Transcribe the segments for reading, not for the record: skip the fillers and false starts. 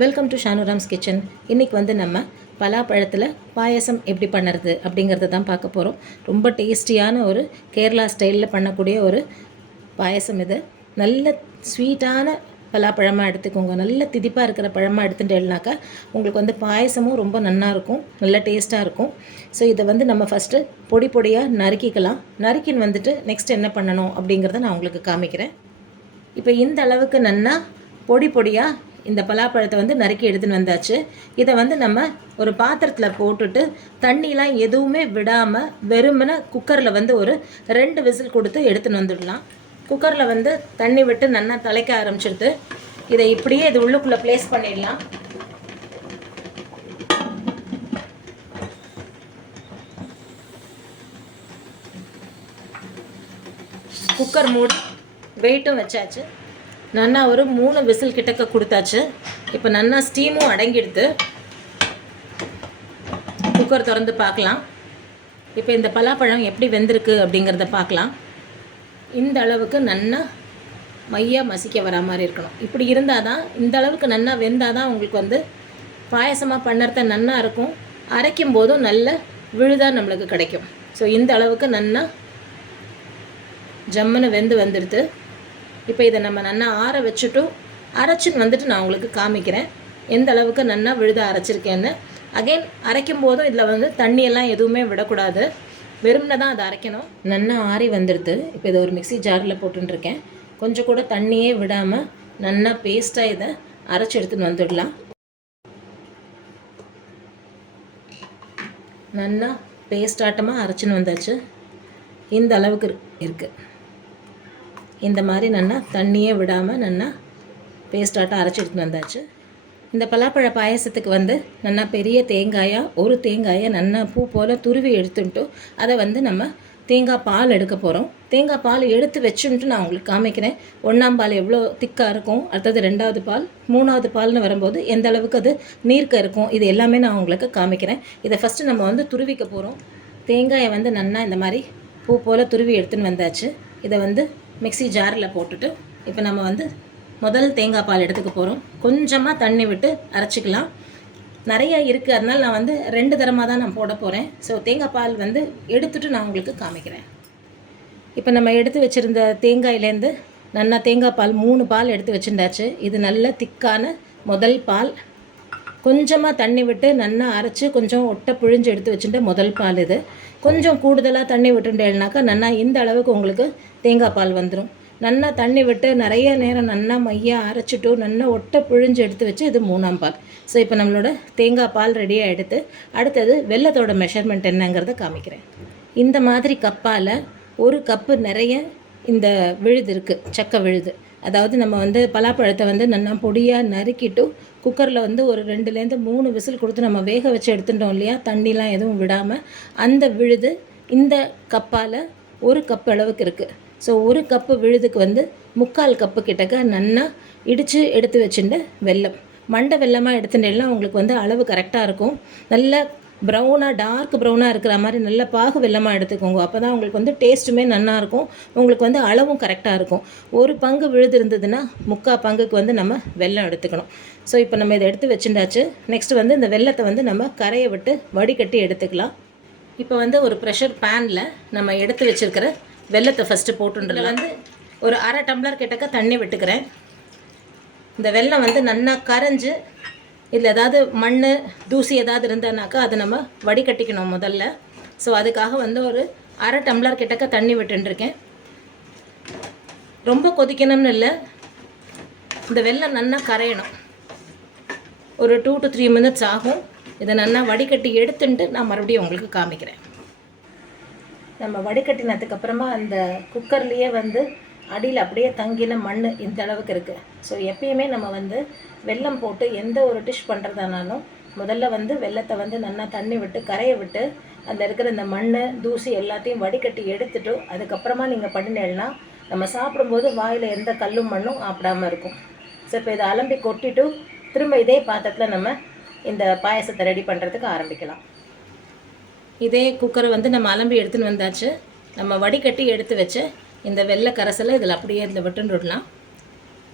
Welcome to ஷானுராம்ஸ் kitchen. இன்றைக்கி வந்து நம்ம பலாப்பழத்தில் பாயசம் எப்படி பண்ணுறது அப்படிங்கிறத தான் பார்க்க போகிறோம். ரொம்ப டேஸ்டியான ஒரு கேரளா ஸ்டைலில் பண்ணக்கூடிய ஒரு பாயசம் இது. நல்ல ஸ்வீட்டான பலாப்பழமாக எடுத்துக்கோங்க. நல்ல திதிப்பாக இருக்கிற பழமாக எடுத்துட்டேன்னாக்கா உங்களுக்கு வந்து பாயசமும் ரொம்ப நல்லாயிருக்கும், நல்ல டேஸ்ட்டாக இருக்கும். ஸோ இதை வந்து நம்ம ஃபஸ்ட்டு பொடி பொடியாக நறுக்கிக்கலாம். நறுக்கின்னு வந்துட்டு நெக்ஸ்ட் என்ன பண்ணணும் அப்படிங்கிறத நான் உங்களுக்கு காமிக்கிறேன். இப்போ இந்த அளவுக்கு நல்லா பொடி பொடியாக இந்த பலாப்பழத்தை வந்து நறுக்கி எடுத்துன்னு வந்தாச்சு. இதை வந்து நம்ம ஒரு பாத்திரத்தில் போட்டுட்டு தண்ணிலாம் எதுவுமே விடாமல் வெறுமனே குக்கரில் வந்து ஒரு 2 விசில் கொடுத்து எடுத்துன்னு வந்துடலாம். குக்கரில் வந்து தண்ணி விட்டு நல்லா திளைக்க ஆரம்பிச்சிடுது. இதை இப்படியே இது உள்ளுக்குள்ளே ப்ளேஸ் பண்ணிடலாம். குக்கர் மூடி வெயிட்டும் வச்சாச்சு. நல்லா ஒரு 3 விசில் கிட்டக்க கொடுத்தாச்சு. இப்போ நல்லா ஸ்டீமும் அடங்கிடுது. குக்கர் திறந்து பார்க்கலாம். இப்போ இந்த பலாப்பழம் எப்படி வெந்திருக்கு அப்படிங்கிறத பார்க்கலாம். இந்த அளவுக்கு நல்லா மையாக மசிக்க வர மாதிரி இருக்கணும். இப்படி இருந்தால் தான், இந்த அளவுக்கு நல்லா வெந்தால் தான் உங்களுக்கு வந்து பாயசமாக பண்ணுறத நல்லா இருக்கும். அரைக்கும் போதும் நல்ல விழுதாக நம்மளுக்கு கிடைக்கும். ஸோ இந்த அளவுக்கு நல்லா ஜம்முன்னு வெந்து வந்துடுது. இப்போ இதை நம்ம நல்லா ஆற வச்சுட்டு அரைச்சின்னு வந்துட்டு நான் உங்களுக்கு காமிக்கிறேன் எந்த அளவுக்கு நல்லா விழுத அரைச்சிருக்கேன்னு. அகைன் அரைக்கும் போதும் இதில் வந்து தண்ணியெல்லாம் எதுவுமே விடக்கூடாது, வெறும்னே தான் அதை அரைக்கணும். நல்லா ஆறி வந்துடுது. இப்போ இதை ஒரு மிக்ஸி ஜாரில் போட்டுருக்கேன். கொஞ்சம் கூட தண்ணியே விடாமல் நல்லா பேஸ்ட்டாக இதை அரைச்சி எடுத்துன்னு வந்துடலாம். நல்லா பேஸ்ட் ஆட்டமாக அரைச்சின்னு வந்தாச்சு. இந்த அளவுக்கு இருக்குது. இந்த மாதிரி நல்லா தண்ணியே விடாமல் நல்லா பேஸ்டாட்டம் அரைச்சி எடுத்துன்னு வந்தாச்சு. இந்த பலாப்பழ பாயசத்துக்கு வந்து நல்லா பெரிய தேங்காயாக, ஒரு தேங்காயை நல்லா பூ போல் துருவி எடுத்துட்டு அதை வந்து நம்ம தேங்காய் பால் எடுக்க போகிறோம். தேங்காய் பால் எடுத்து வச்சுன்ட்டு நான் உங்களுக்கு காமிக்கிறேன். 1ஆம் பால் எவ்வளோ திக்காக இருக்கும், அடுத்தது 2வது பால், 3வது பால்னு வரும்போது எந்த அளவுக்கு அது நீர்க்க இருக்கும், இது எல்லாமே நான் உங்களுக்கு காமிக்கிறேன். இதை ஃபஸ்ட்டு நம்ம வந்து துருவிக்க போகிறோம். தேங்காயை வந்து நல்லா இந்த மாதிரி பூ போல் துருவி எடுத்துன்னு வந்தாச்சு. இதை வந்து மிக்ஸி ஜாரில் போட்டுட்டு இப்போ நம்ம வந்து முதல் தேங்காய் பால் எடுத்துக்க போகிறோம். கொஞ்சமாக தண்ணி விட்டு அரைச்சிக்கலாம். நிறையா இருக்குது, அதனால் நான் வந்து 2 தரமாக தான் நான் போட போகிறேன். ஸோ தேங்காய் பால் வந்து எடுத்துகிட்டு நான் உங்களுக்கு காமிக்கிறேன். இப்போ நம்ம எடுத்து வச்சுருந்த தேங்காயிலேருந்து நல்லா தேங்காய் பால் 3 பால் எடுத்து வச்சுருந்தாச்சு. இது நல்ல திக்கான முதல் பால். கொஞ்சமாக தண்ணி விட்டு நல்லா அரைச்சி கொஞ்சம் ஒட்டை பிழிஞ்சு எடுத்து வச்சுட்டு முதல் பால் இது. கொஞ்சம் கூடுதலாக தண்ணி விட்டுட்டேன்னாக்கா நல்லா இந்த அளவுக்கு உங்களுக்கு தேங்காய் பால் வந்துடும். நல்லா தண்ணி விட்டு நிறைய நேரம் நல்லா மையாக அரைச்சிட்டு நல்லா ஒட்டை பிழிஞ்சு எடுத்து வச்சு இது 3ஆம் பால். ஸோ இப்போ நம்மளோட தேங்காய் பால் ரெடியாக எடுத்து அடுத்தது வெல்லத்தோட மெஷர்மெண்ட் என்னங்கிறத காமிக்கிறேன். இந்த மாதிரி கப்பால் 1 கப்பு நிறைய இந்த விழுது இருக்குது, சக்கை விழுது. அதாவது நம்ம வந்து பலாப்பழத்தை வந்து நல்லா பொடியாக நறுக்கிட்டு குக்கரில் வந்து ஒரு 2லேருந்து 3 விசில் கொடுத்து நம்ம வேக வச்சு எடுத்துட்டோம் இல்லையா, தண்ணிலாம் எதுவும் விடாமல். அந்த விழுது இந்த கப்பால் 1 கப் அளவுக்கு இருக்குது. ஸோ 1 கப்பு விழுதுக்கு வந்து 3/4 கப்பு கிட்டக்க நல்லா இடித்து எடுத்து வச்சுட்டு வெல்லம், மண்டை வெல்லமாக எடுத்துட்டேன்னா உங்களுக்கு வந்து அளவு கரெக்டாக இருக்கும். நல்ல ப்ரௌனாக, டார்க் ப்ரௌனாக இருக்கிற மாதிரி நல்ல பாகு வெல்லமாக எடுத்துக்கோங்க. அப்போ தான் உங்களுக்கு வந்து டேஸ்ட்டுமே நல்லாயிருக்கும், உங்களுக்கு வந்து அளவும் கரெக்டாக இருக்கும். 1 பங்கு விழுது இருந்ததுன்னா 3/4 பங்குக்கு வந்து நம்ம வெல்லம் எடுத்துக்கணும். ஸோ இப்போ நம்ம இதை எடுத்து வச்சுட்டாச்சு. நெக்ஸ்ட்டு வந்து இந்த வெல்லத்தை வந்து நம்ம கரையை விட்டு வடிகட்டி எடுத்துக்கலாம். இப்போ வந்து ஒரு ப்ரெஷர் பேனில் நம்ம எடுத்து வச்சுருக்கிற வெல்லத்தை ஃபஸ்ட்டு போட்டுன்றதில் வந்து ஒரு 1/2 டம்ளர் கிட்டக்க தண்ணி விட்டுக்கிறேன். இந்த வெல்லம் வந்து நல்லா கரைஞ்சி இதில் ஏதாவது மண் தூசி ஏதாவது இருந்ததுனாக்கா அதை நம்ம வடிகட்டிக்கணும் முதல்ல. ஸோ அதுக்காக வந்து ஒரு 1/2 டம்ளர் கிட்டக்க தண்ணி விட்டுருக்கேன். ரொம்ப கொதிக்கணும்னு இல்லை, இந்த வெல்லம் நல்லா கரையணும். ஒரு 2 to 3 minutes ஆகும். இதை நல்லா வடிகட்டி எடுத்துட்டு நான் மறுபடியும் உங்களுக்கு காமிக்கிறேன். நம்ம வடிகட்டினதுக்கப்புறமா அந்த குக்கர்லேயே வந்து அடியில் அப்படியே தங்கின மண் இந்த அளவுக்கு இருக்குது. ஸோ எப்பயுமே நம்ம வந்து வெல்லம் போட்டு எந்த ஒரு டிஷ் பண்ணுறதானாலும் முதல்ல வந்து வெல்லத்தை வந்து நல்லா தண்ணி விட்டு கரையை விட்டு அதில் இருக்கிற இந்த மண் தூசி எல்லாத்தையும் வடிகட்டி எடுத்துட்டு அதுக்கப்புறமா நீங்கள் பண்ணினேன்னா நம்ம சாப்பிடும்போது வாயில் எந்த கல்லும் மண்ணும் ஆப்பிடாமல் இருக்கும். ஸோ இப்போ இதை அலம்பி கொட்டிட்டு திரும்ப இதே பாத்திரத்தில் நம்ம இந்த பாயசத்தை ரெடி பண்ணுறதுக்கு ஆரம்பிக்கலாம். இதே குக்கரை வந்து நம்ம அலம்பி எடுத்துன்னு வந்தாச்சு. நம்ம வடிகட்டி எடுத்து வச்சு இந்த வெள்ளை கரைசலை இதில் அப்படியே இதில் விட்டுன்னு விடலாம்.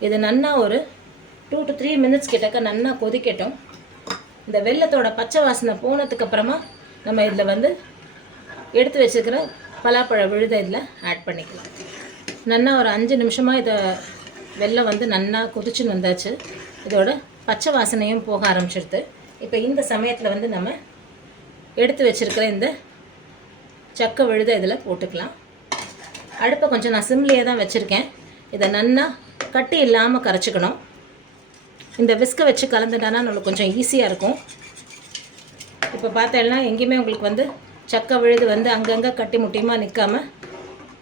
இது நல்லா ஒரு 2 to 3 minutes கிட்டக்க நல்லா கொதிக்கட்டும். இந்த வெல்லத்தோட பச்சை வாசனை போனதுக்கப்புறமா நம்ம இதில் வந்து எடுத்து வச்சுக்கிற பலாப்பழ விழுதை இதில் ஆட் பண்ணிக்கலாம். நல்லா ஒரு 5 நிமிஷமாக இதை வெல்லம் வந்து நல்லா கொதிச்சுன்னு வந்தாச்சு. இதோட பச்சை வாசனையும் போக ஆரம்பிச்சிடுது. இப்போ இந்த சமயத்தில் வந்து நம்ம எடுத்து வச்சுருக்கிற இந்த சக்கை விழுதை இதில் போட்டுக்கலாம். அடுப்பை கொஞ்சம் நான் சிம்லேயே தான் வச்சுருக்கேன். இதை நல்லா கட்டி இல்லாமல் கரைச்சிக்கணும். இந்த விஸ்கை வச்சு கலந்துட்டானா நம்மளுக்கு கொஞ்சம் ஈஸியாக இருக்கும். இப்போ பார்த்தேன்னா எங்கேயுமே உங்களுக்கு வந்து சக்கை விழுது வந்து அங்கங்கே கட்டி முட்டியமாக நிற்காமல்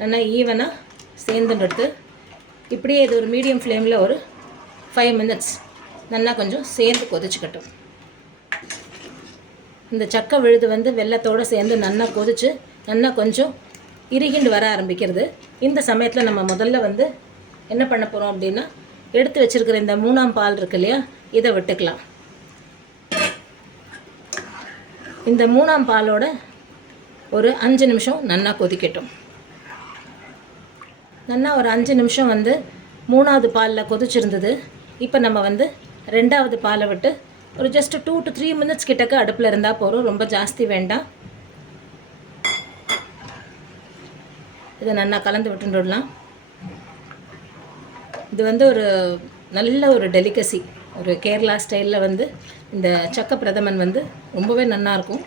நல்லா ஈவனாக சேர்ந்துட்டு இப்படியே இது ஒரு மீடியம் ஃப்ளேமில் ஒரு 5 minutes நல்லா கொஞ்சம் சேர்ந்து கொதிச்சுக்கட்டும். இந்த சக்கை விழுது வந்து வெல்லத்தோடு சேர்ந்து நல்லா கொதிச்சு நல்லா கொஞ்சம் இறுகிண்டு வர ஆரம்பிக்கிறது. இந்த சமயத்தில் நம்ம முதல்ல வந்து என்ன பண்ண போகிறோம் அப்படின்னா எடுத்து வச்சுருக்கிற இந்த 3ஆம் பால் இருக்கு இல்லையா, இதை விட்டுக்கலாம். இந்த 3ஆம் பாலோட ஒரு 5 நிமிஷம் நல்லா கொதிக்கட்டும். நல்லா ஒரு 5 நிமிஷம் வந்து 3ஆவது பாலில் கொதிச்சிருந்தது. இப்போ நம்ம வந்து 2ஆவது பாலை விட்டு ஒரு ஜஸ்ட் 2 to 3 minutes கிட்டக்க அடுப்பில் இருந்தால் போகிறோம். ரொம்ப ஜாஸ்தி வேண்டாம். இதை நல்லா கலந்து விட்டுடலாம். இது வந்து ஒரு நல்ல ஒரு டெலிகசி, ஒரு கேரளா ஸ்டைலில் வந்து இந்த சக்கை பிரதமன் வந்து ரொம்பவே நல்லாயிருக்கும்.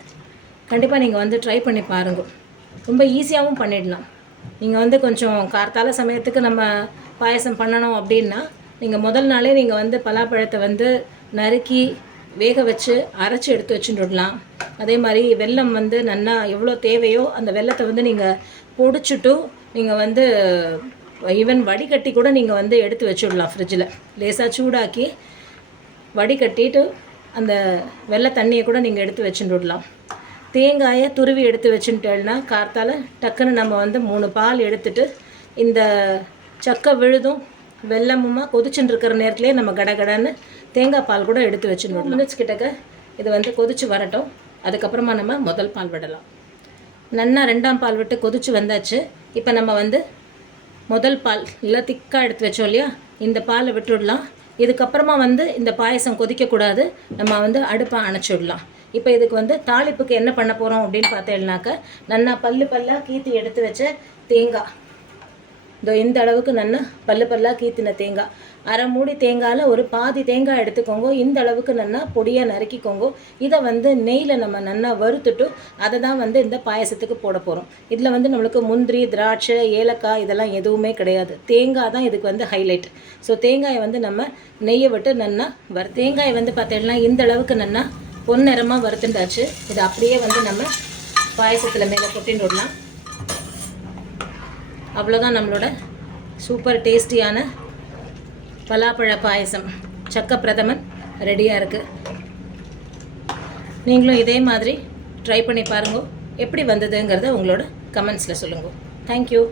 கண்டிப்பாக நீங்கள் வந்து ட்ரை பண்ணி பாருங்கள். ரொம்ப ஈஸியாகவும் பண்ணிடலாம். நீங்கள் வந்து கொஞ்சம் கார்த்தால சமயத்துக்கு நம்ம பாயசம் பண்ணணும் அப்படின்னா நீங்கள் முதல் நாளே நீங்கள் வந்து பலாப்பழத்தை வந்து நறுக்கி வேக வச்சு அரைச்சி எடுத்து வச்சுட்டுடலாம். அதே மாதிரி வெல்லம் வந்து நல்லா எவ்வளோ தேவையோ அந்த வெல்லத்தை வந்து நீங்கள் பொடிச்சுட்டு நீங்கள் வந்து ஈவன் வடிகட்டி கூட நீங்கள் வந்து எடுத்து வச்சுடலாம். ஃப்ரிட்ஜில் லேசாக சூடாக்கி வடிகட்டிட்டு அந்த வெள்ளை தண்ணியை கூட நீங்கள் எடுத்து வச்சுட்டுடலாம். தேங்காயை துருவி எடுத்து வச்சுட்டேன்னா கார்த்தால டக்குன்னு நம்ம வந்து 3 பால் எடுத்துட்டு இந்த சக்கை விழுதும் வெல்லமுமா கொதிச்சுட்டு இருக்கிற நேரத்துலேயே நம்ம கடகடன்னு தேங்காய் பால் கூட எடுத்து வச்சுடணும். மினிட்ஸ் கிட்டக்க இது வந்து கொதிச்சு வரட்டும். அதுக்கப்புறமா நம்ம முதல் பால் விடலாம். நல்லா 2ஆம் பால் விட்டு கொதிச்சு வந்தாச்சு. இப்போ நம்ம வந்து முதல் பால் இல்லை திக்காக எடுத்து வச்சோம் இல்லையா, இந்த பாலை விட்டுடலாம். இதுக்கப்புறமா வந்து இந்த பாயசம் கொதிக்கக்கூடாது. நம்ம வந்து அடுப்பை அணைச்சிடலாம். இப்போ இதுக்கு வந்து தாளிப்புக்கு என்ன பண்ண போகிறோம் அப்படின்னு பார்த்தேன்னாக்க நல்லா பல்லாக கீத்தி எடுத்து வச்ச தேங்காய், இந்த அளவுக்கு நல்லா பல்லாக கீத்தின தேங்காய், அரை மூடி தேங்காயில் ஒரு பாதி தேங்காய் எடுத்துக்கோங்க. இந்த அளவுக்கு நல்லா பொடியாக நறுக்கிக்கோங்க. இதை வந்து நெய்யில் நம்ம நல்லா வறுத்துட்டு அதை தான் வந்து இந்த பாயசத்துக்கு போட போகிறோம். இதில் வந்து நம்மளுக்கு முந்திரி, திராட்சை, ஏலக்காய் இதெல்லாம் எதுவுமே கிடையாது. தேங்காய் தான் இதுக்கு வந்து ஹைலைட். ஸோ தேங்காயை வந்து நம்ம நெய்யை விட்டு நல்லா தேங்காயை வந்து பார்த்தீங்கன்னா இந்த அளவுக்கு நல்லா பொன்னிறமாக வறுத்துண்டாச்சு. இது அப்படியே வந்து நம்ம பாயசத்தில் மேலே கொட்டின்னு விடலாம். அவ்வளோதான், நம்மளோட சூப்பர் டேஸ்டியான பலாப்பழ பாயசம் சக்கை பிரதமன் ரெடியாக இருக்குது. நீங்களும் இதே மாதிரி ட்ரை பண்ணி பாருங்க. எப்படி வந்ததுங்கிறத உங்களோட கமெண்ட்ஸில் சொல்லுங்கள். தேங்க்யூ.